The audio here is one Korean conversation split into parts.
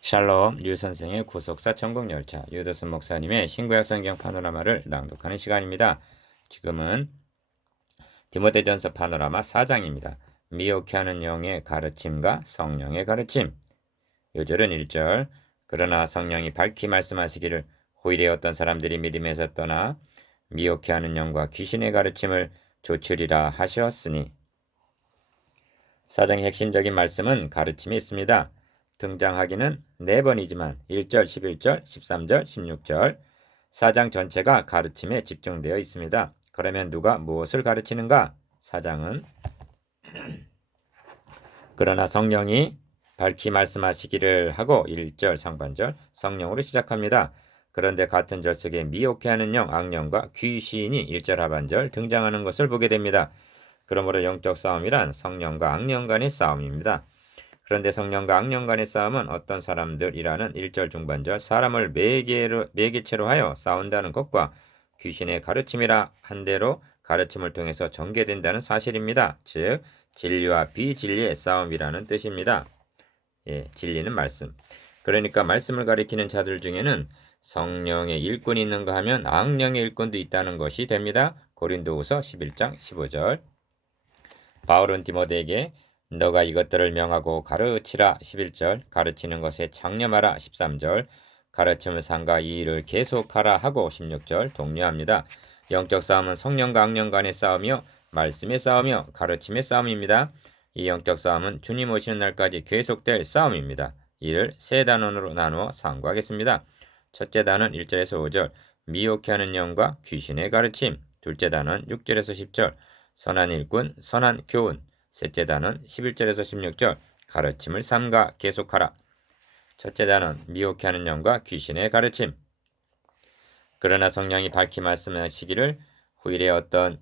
샬롬 류 선생의 구속사 천국열차 유도순 목사님의 신구약 성경 파노라마를 낭독하는 시간입니다. 지금은 디모데전서 파노라마 4장입니다. 미혹해 하는 영의 가르침과 성령의 가르침. 요절은 1절. 그러나 성령이 밝히 말씀하시기를 호일에 어떤 사람들이 믿음에서 떠나 미혹해 하는 영과 귀신의 가르침을 조추리라 하셨으니. 4장의 핵심적인 말씀은 가르침이 있습니다. 등장하기는 4번이지만 1절, 11절, 13절, 16절 4장 전체가 가르침에 집중되어 있습니다. 그러면 누가 무엇을 가르치는가? 4장은 그러나 성령이 밝히 말씀하시기를 하고 1절 상반절 성령으로 시작합니다. 그런데 같은 절 속에 미혹해 하는 영, 악령과 귀신이 1절 하반절 등장하는 것을 보게 됩니다. 그러므로 영적 싸움이란 성령과 악령 간의 싸움입니다. 그런데 성령과 악령 간의 싸움은 어떤 사람들이라는 1절 중반절 사람을 매개체로 하여 싸운다는 것과 귀신의 가르침이라 한 대로 가르침을 통해서 전개된다는 사실입니다. 즉 진리와 비진리의 싸움이라는 뜻입니다. 진리는 말씀. 그러니까 말씀을 가리키는 자들 중에는 성령의 일꾼이 있는가 하면 악령의 일꾼도 있다는 것이 됩니다. 고린도후서 11장 15절. 바울은 디모데에게 너가 이것들을 명하고 가르치라 11절, 가르치는 것에 장념하라 13절, 가르침을 삼가 이 일을 계속하라 하고 16절 독려합니다. 영적 싸움은 성령과 악령 간의 싸움이요 말씀의 싸움이요 가르침의 싸움입니다. 이 영적 싸움은 주님 오시는 날까지 계속될 싸움입니다. 이를 세 단원으로 나누어 상고하겠습니다. 첫째 단원 1절에서 5절 미혹해 하는 영과 귀신의 가르침. 둘째 단원 6절에서 10절 선한 일꾼, 선한 교훈. 셋째 단원 11절에서 16절 가르침을 삼가 계속하라. 첫째 단원 미혹해 하는 영과 귀신의 가르침. 그러나 성령이 밝히 말씀하시기를 후일에 어떤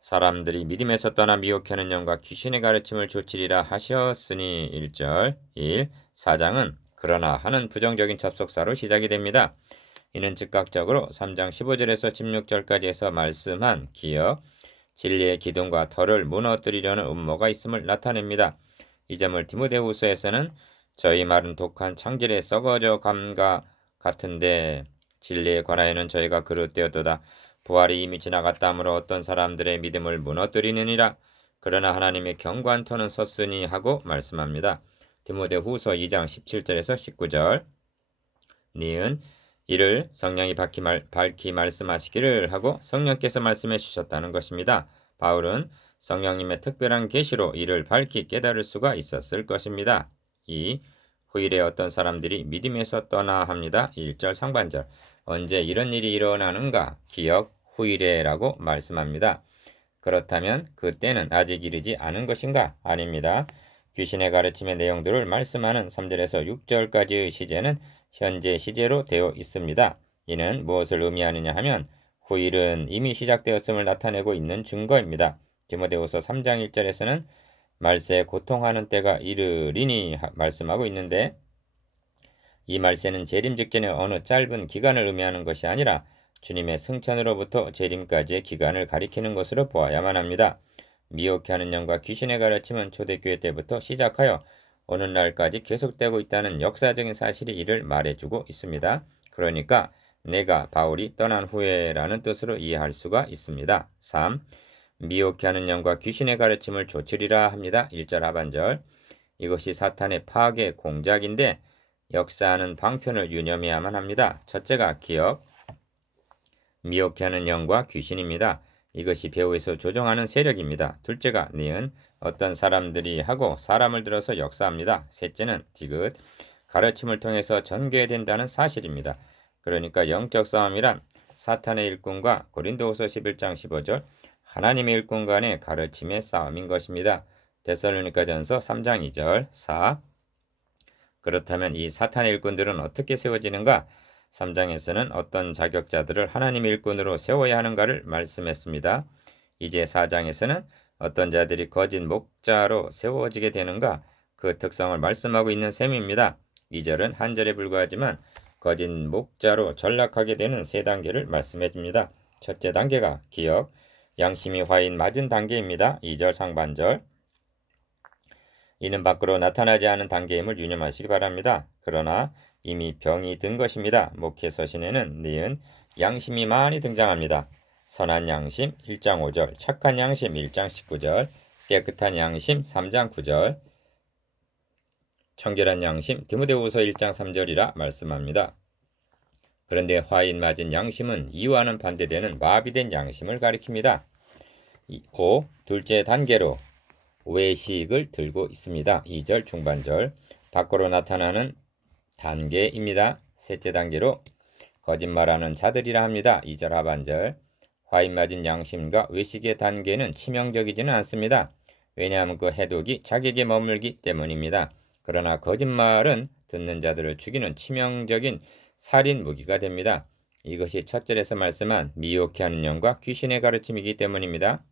사람들이 믿음에서 떠나 미혹해 하는 영과 귀신의 가르침을 조치리라 하셨으니 1절 1. 4장은 그러나 하는 부정적인 접속사로 시작이 됩니다. 이는 즉각적으로 3장 15절에서 16절까지 해서 말씀한 기억, 진리의 기둥과 털을 무너뜨리려는 음모가 있음을 나타냅니다. 이 점을 디모데후서에서는 저희 말은 독한 창질에 썩어져 감과 같은데 진리에 관하여는 저희가 그릇되었도다. 부활이 이미 지나갔다 하므로 어떤 사람들의 믿음을 무너뜨리느니라. 그러나 하나님의 견고한 터는 섰으니 하고 말씀합니다. 디모데후서 2장 17절에서 19절. 니은 이를 성령이 밝히 말씀하시기를 하고 성령께서 말씀해 주셨다는 것입니다. 바울은 성령님의 특별한 계시로 이를 밝히 깨달을 수가 있었을 것입니다. 2. 후일에 어떤 사람들이 믿음에서 떠나 합니다. 1절 상반절 언제 이런 일이 일어나는가? 기억 후일에라고 말씀합니다. 그렇다면 그때는 아직 이르지 않은 것인가? 아닙니다. 귀신의 가르침의 내용들을 말씀하는 3절에서 6절까지의 시제는 현재 시제로 되어 있습니다. 이는 무엇을 의미하느냐 하면 후일은 이미 시작되었음을 나타내고 있는 증거입니다. 디모데후서 3장 1절에서는 말세에 고통하는 때가 이르리니 말씀하고 있는데 이 말세는 재림 직전의 어느 짧은 기간을 의미하는 것이 아니라 주님의 승천으로부터 재림까지의 기간을 가리키는 것으로 보아야만 합니다. 미혹해 하는 영과 귀신의 가르침은 초대교회 때부터 시작하여 오늘날까지 계속되고 있다는 역사적인 사실이 이를 말해주고 있습니다. 그러니까 내가 바울이 떠난 후에라는 뜻으로 이해할 수가 있습니다. 3. 미혹해 하는 영과 귀신의 가르침을 조치리라 합니다. 1절 하반절 이것이 사탄의 파괴 공작인데 역사하는 방편을 유념해야만 합니다. 첫째가 기억, 미혹해 하는 영과 귀신입니다. 이것이 배후에서 조종하는 세력입니다. 둘째가 니은, 어떤 사람들이 하고 사람을 들어서 역사합니다. 셋째는 디귿, 가르침을 통해서 전개된다는 사실입니다. 그러니까 영적 싸움이란 사탄의 일꾼과 고린도후서 11장 15절 하나님의 일꾼 간의 가르침의 싸움인 것입니다. 데살로니가전서 3장 2절 4. 그렇다면 이 사탄의 일꾼들은 어떻게 세워지는가? 3장에서는 어떤 자격자들을 하나님의 일꾼으로 세워야 하는가를 말씀했습니다. 이제 4장에서는 어떤 자들이 거짓 목자로 세워지게 되는가? 그 특성을 말씀하고 있는 셈입니다. 2절은 한 절에 불과하지만 거짓 목자로 전락하게 되는 세 단계를 말씀해 줍니다. 첫째 단계가 기억, 양심이 화인 맞은 단계입니다. 2절 상반절 이는 밖으로 나타나지 않은 단계임을 유념하시기 바랍니다. 그러나 이미 병이 든 것입니다. 목회 서신에는 니은 양심이 많이 등장합니다. 선한 양심 1장 5절, 착한 양심 1장 19절, 깨끗한 양심 3장 9절, 청결한 양심 디모데후서 1장 3절이라 말씀합니다. 그런데 화인 맞은 양심은 이와는 반대되는 마비된 양심을 가리킵니다. 5. 둘째 단계로 외식을 들고 있습니다. 2절 중반절 밖으로 나타나는 단계입니다. 셋째 단계로 거짓말하는 자들이라 합니다. 2절 하반절 화인 맞은 양심과 외식의 단계는 치명적이지는 않습니다. 왜냐하면 그 해독이 자기에게 머물기 때문입니다. 그러나 거짓말은 듣는 자들을 죽이는 치명적인 살인 무기가 됩니다. 이것이 첫 절에서 말씀한 미혹해 하는 영과 귀신의 가르침이기 때문입니다.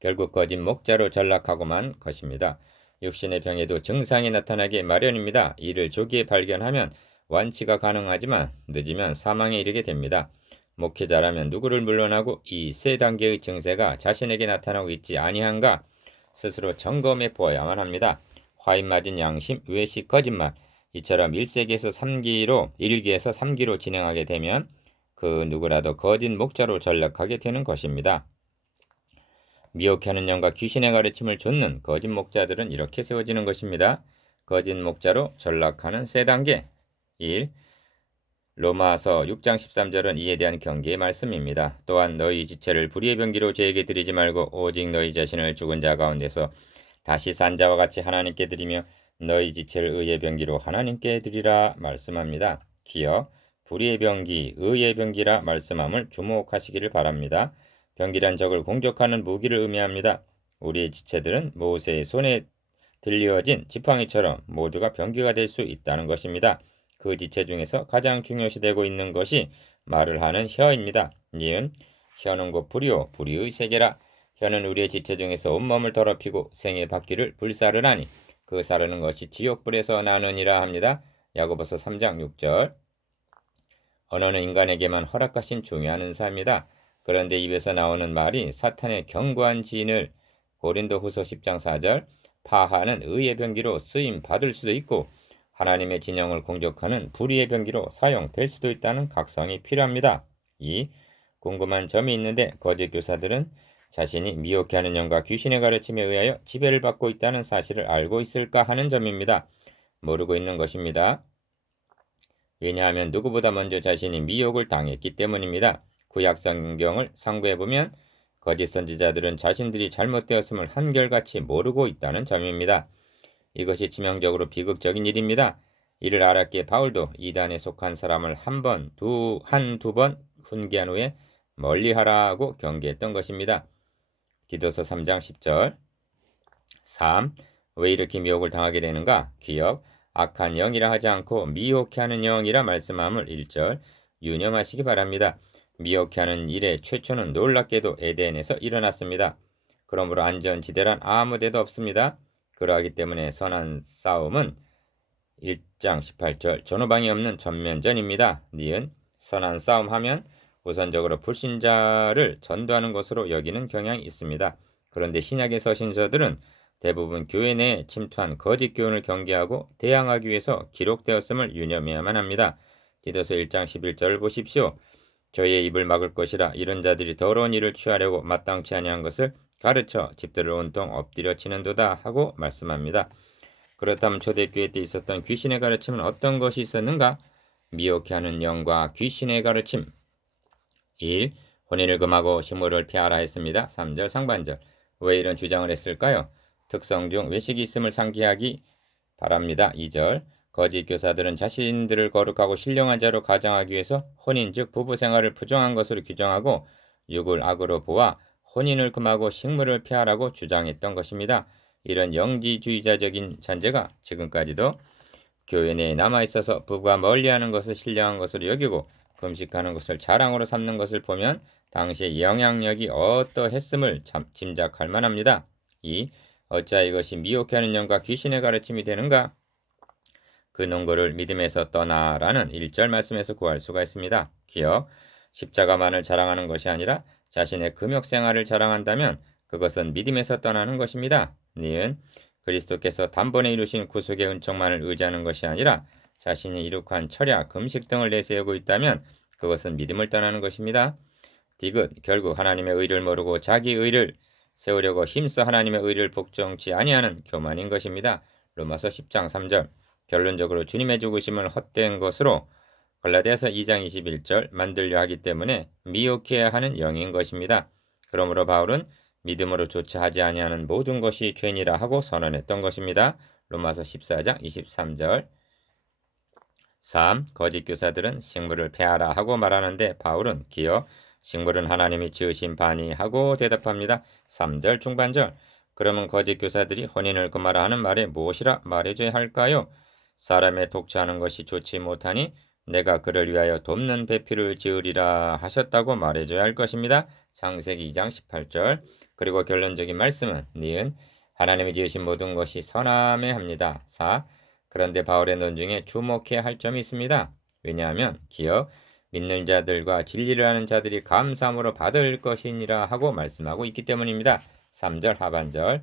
결국 거짓 목자로 전락하고만 것입니다. 육신의 병에도 증상이 나타나기 마련입니다. 이를 조기에 발견하면 완치가 가능하지만 늦으면 사망에 이르게 됩니다. 목회자라면 누구를 물러나고 이 세 단계의 증세가 자신에게 나타나고 있지 아니한가 스스로 점검해 보아야만 합니다. 화인 맞은 양심, 외식, 거짓말 이처럼 1세기에서 3기로 1기에서 3기로 진행하게 되면 그 누구라도 거짓 목자로 전락하게 되는 것입니다. 미혹하는 영과 귀신의 가르침을 좇는 거짓 목자들은 이렇게 세워지는 것입니다. 거짓 목자로 전락하는 세 단계 1. 로마서 6장 13절은 이에 대한 경계의 말씀입니다. 또한 너희 지체를 불의의 병기로 죄에게 드리지 말고 오직 너희 자신을 죽은 자 가운데서 다시 산 자와 같이 하나님께 드리며 너희 지체를 의의 병기로 하나님께 드리라 말씀합니다. 기억, 불의의 병기, 의의 병기라 말씀함을 주목하시기를 바랍니다. 병기란 적을 공격하는 무기를 의미합니다. 우리의 지체들은 모세의 손에 들려진 지팡이처럼 모두가 병기가 될 수 있다는 것입니다. 그 지체 중에서 가장 중요시되고 있는 것이 말을 하는 혀입니다. 니은 혀는 곧 불이요 불의의 세계라. 혀는 우리의 지체 중에서 온몸을 더럽히고 생의 바퀴를 불사르나니 그 사르는 것이 지옥불에서 나느니라 합니다. 야고보서 3장 6절. 언어는 인간에게만 허락하신 중요한 은사입니다. 그런데 입에서 나오는 말이 사탄의 견고한 지인을 고린도후서 10장 4절 파하는 의의 병기로 쓰임 받을 수도 있고 하나님의 진영을 공격하는 불의의 병기로 사용될 수도 있다는 각성이 필요합니다. 2. 궁금한 점이 있는데 거짓 교사들은 자신이 미혹해 하는 영과 귀신의 가르침에 의하여 지배를 받고 있다는 사실을 알고 있을까 하는 점입니다. 모르고 있는 것입니다. 왜냐하면 누구보다 먼저 자신이 미혹을 당했기 때문입니다. 구약 성경을 상고해보면 거짓 선지자들은 자신들이 잘못되었음을 한결같이 모르고 있다는 점입니다. 이것이 치명적으로 비극적인 일입니다. 이를 알았기에 바울도 이단에 속한 사람을 한두 번 훈계한 후에 멀리하라고 경계했던 것입니다. 디도서 3장 10절 3. 왜 이렇게 미혹을 당하게 되는가? 기억, 악한 영이라 하지 않고 미혹해 하는 영이라 말씀함을 1절 유념하시기 바랍니다. 미혹해 하는 일의 최초는 놀랍게도 에덴에서 일어났습니다. 그러므로 안전지대란 아무데도 없습니다. 그러하기 때문에 선한 싸움은 1장 18절 전후방이 없는 전면전입니다. 니은 선한 싸움 하면 우선적으로 불신자를 전도하는 것으로 여기는 경향이 있습니다. 그런데 신약의 서신서들은 대부분 교회 내에 침투한 거짓 교훈을 경계하고 대항하기 위해서 기록되었음을 유념해야만 합니다. 디도서 1장 11절을 보십시오. 저희의 입을 막을 것이라 이런 자들이 더러운 일을 취하려고 마땅치 아니한 것을 가르쳐 집들을 온통 엎드려 치는도다 하고 말씀합니다. 그렇다면 초대교회 때 있었던 귀신의 가르침은 어떤 것이 있었는가? 미혹해 하는 영과 귀신의 가르침 1. 혼인을 금하고 식물을 피하라 했습니다. 3절 상반절. 왜 이런 주장을 했을까요? 특성 중 외식이 있음을 상기하기 바랍니다. 2절. 거짓 교사들은 자신들을 거룩하고 신령한 자로 가장하기 위해서 혼인 즉 부부 생활을 부정한 것으로 규정하고 육을 악으로 보아 혼인을 금하고 식물을 피하라고 주장했던 것입니다. 이런 영지주의자적인 잔재가 지금까지도 교회 내에 남아있어서 부부가 멀리하는 것을 신령한 것으로 여기고 금식하는 것을 자랑으로 삼는 것을 보면 당시의 영향력이 어떠했음을 짐작할 만합니다. 2. 어찌하여 이것이 미혹해 하는 영과 귀신의 가르침이 되는가? 그 농고를 믿음에서 떠나라는 1절 말씀에서 구할 수가 있습니다. 기억, 십자가만을 자랑하는 것이 아니라 자신의 금욕생활을 자랑한다면 그것은 믿음에서 떠나는 것입니다. 니은 그리스도께서 단번에 이루신 구속의 은총만을 의지하는 것이 아니라 자신이 이룩한 철야, 금식 등을 내세우고 있다면 그것은 믿음을 떠나는 것입니다. 디귿, 결국 하나님의 의를 모르고 자기 의를 세우려고 힘써 하나님의 의를 복종치 아니하는 교만인 것입니다. 로마서 10장 3절. 결론적으로 주님의 죽으심을 헛된 것으로 갈라디아서 2장 21절 만들려 하기 때문에 미혹해야 하는 영인 것입니다. 그러므로 바울은 믿음으로 조차하지 아니하는 모든 것이 죄니라 하고 선언했던 것입니다. 로마서 14장 23절. 3. 거짓 교사들은 식물을 폐하라 하고 말하는데 바울은 기어 식물은 하나님이 지으신 바니 하고 대답합니다. 3절 중반절. 그러면 거짓 교사들이 혼인을 금하라 하는 말에 무엇이라 말해줘야 할까요? 사람의 독처하는 것이 좋지 못하니 내가 그를 위하여 돕는 배필을 지으리라 하셨다고 말해줘야 할 것입니다. 창세기 2장 18절. 그리고 결론적인 말씀은 니은 하나님이 지으신 모든 것이 선함에 합니다. 4. 그런데 바울의 논중에 주목해야 할 점이 있습니다. 왜냐하면 기억 믿는 자들과 진리를 아는 자들이 감사함으로 받을 것이니라 하고 말씀하고 있기 때문입니다. 3절 하반절.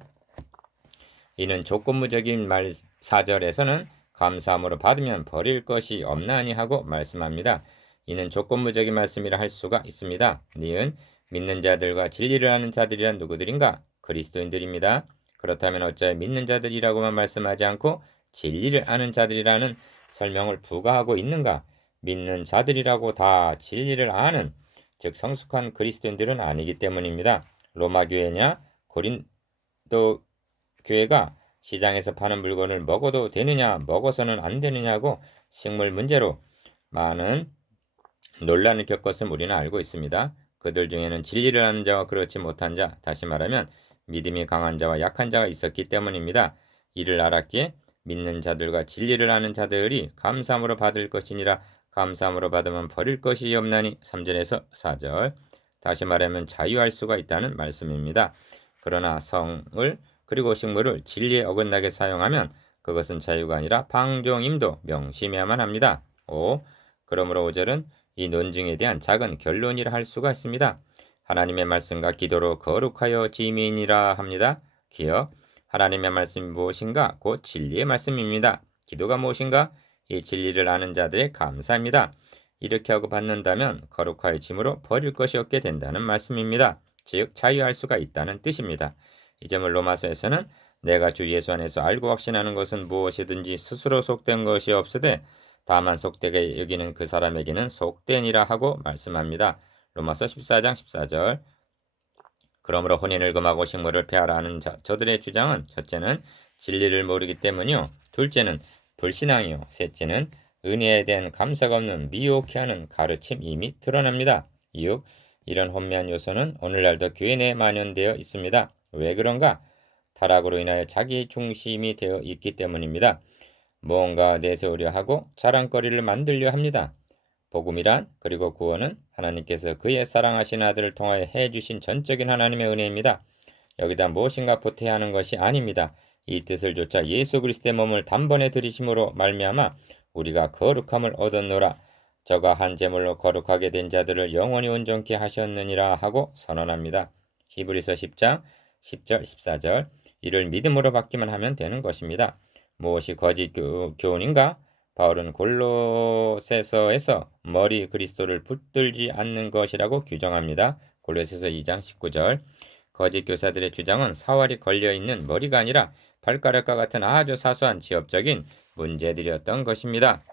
이는 조건부적인 말 4절에서는 감사함으로 받으면 버릴 것이 없나니 하고 말씀합니다. 이는 조건부적인 말씀이라 할 수가 있습니다. 니은 믿는 자들과 진리를 아는 자들이란 누구들인가? 그리스도인들입니다. 그렇다면 어찌하여 믿는 자들이라고만 말씀하지 않고 진리를 아는 자들이라는 설명을 부과하고 있는가? 믿는 자들이라고 다 진리를 아는, 즉 성숙한 그리스도인들은 아니기 때문입니다. 로마 교회냐 고린도 교회가 시장에서 파는 물건을 먹어도 되느냐 먹어서는 안 되느냐고 식물 문제로 많은 논란을 겪었음 우리는 알고 있습니다. 그들 중에는 진리를 아는 자와 그렇지 못한 자, 다시 말하면 믿음이 강한 자와 약한 자가 있었기 때문입니다. 이를 알았기에 믿는 자들과 진리를 아는 자들이 감사함으로 받을 것이니라. 감사함으로 받으면 버릴 것이 없나니. 3절에서 4절. 다시 말하면 자유할 수가 있다는 말씀입니다. 그러나 성을 그리고 식물을 진리에 어긋나게 사용하면 그것은 자유가 아니라 방종임도 명심해야만 합니다. 5. 그러므로 5절은 이 논증에 대한 작은 결론이라 할 수가 있습니다. 하나님의 말씀과 기도로 거룩하여 지민이라 합니다. 기억 하나님의 말씀이 무엇인가? 곧 진리의 말씀입니다. 기도가 무엇인가? 이 진리를 아는 자들의 감사입니다. 이렇게 하고 받는다면 거룩하여짐으로 버릴 것이 없게 된다는 말씀입니다. 즉 자유할 수가 있다는 뜻입니다. 이 점을 로마서에서는 내가 주 예수 안에서 알고 확신하는 것은 무엇이든지 스스로 속된 것이 없으되 다만 속되게 여기는 그 사람에게는 속된이라 하고 말씀합니다. 로마서 14장 14절. 그러므로 혼인을 금하고 식물을 폐하라 하는 저들의 주장은 첫째는 진리를 모르기 때문이요. 둘째는 불신앙이요. 셋째는 은혜에 대한 감사가 없는 미혹해하는 가르침 이미 드러납니다. 이육 이런 혼미한 요소는 오늘날도 교회 내에 만연되어 있습니다. 왜 그런가? 타락으로 인하여 자기 중심이 되어 있기 때문입니다. 무언가 내세우려 하고 자랑거리를 만들려 합니다. 복음이란 그리고 구원은 하나님께서 그의 사랑하신 아들을 통하여 해주신 전적인 하나님의 은혜입니다. 여기다 무엇인가 보태야 하는 것이 아닙니다. 이 뜻을 조차 예수 그리스도의 몸을 단번에 들이심으로 말미암아 우리가 거룩함을 얻었노라. 저가 한 제물로 거룩하게 된 자들을 영원히 온전케 하셨느니라 하고 선언합니다. 히브리서 10장 10절 14절. 이를 믿음으로 받기만 하면 되는 것입니다. 무엇이 거짓 교훈인가? 바울은 골로새서에서 머리 그리스도를 붙들지 않는 것이라고 규정합니다. 골로새서 2장 19절. 거짓 교사들의 주장은 사활이 걸려있는 머리가 아니라 발가락과 같은 아주 사소한 지엽적인 문제들이었던 것입니다.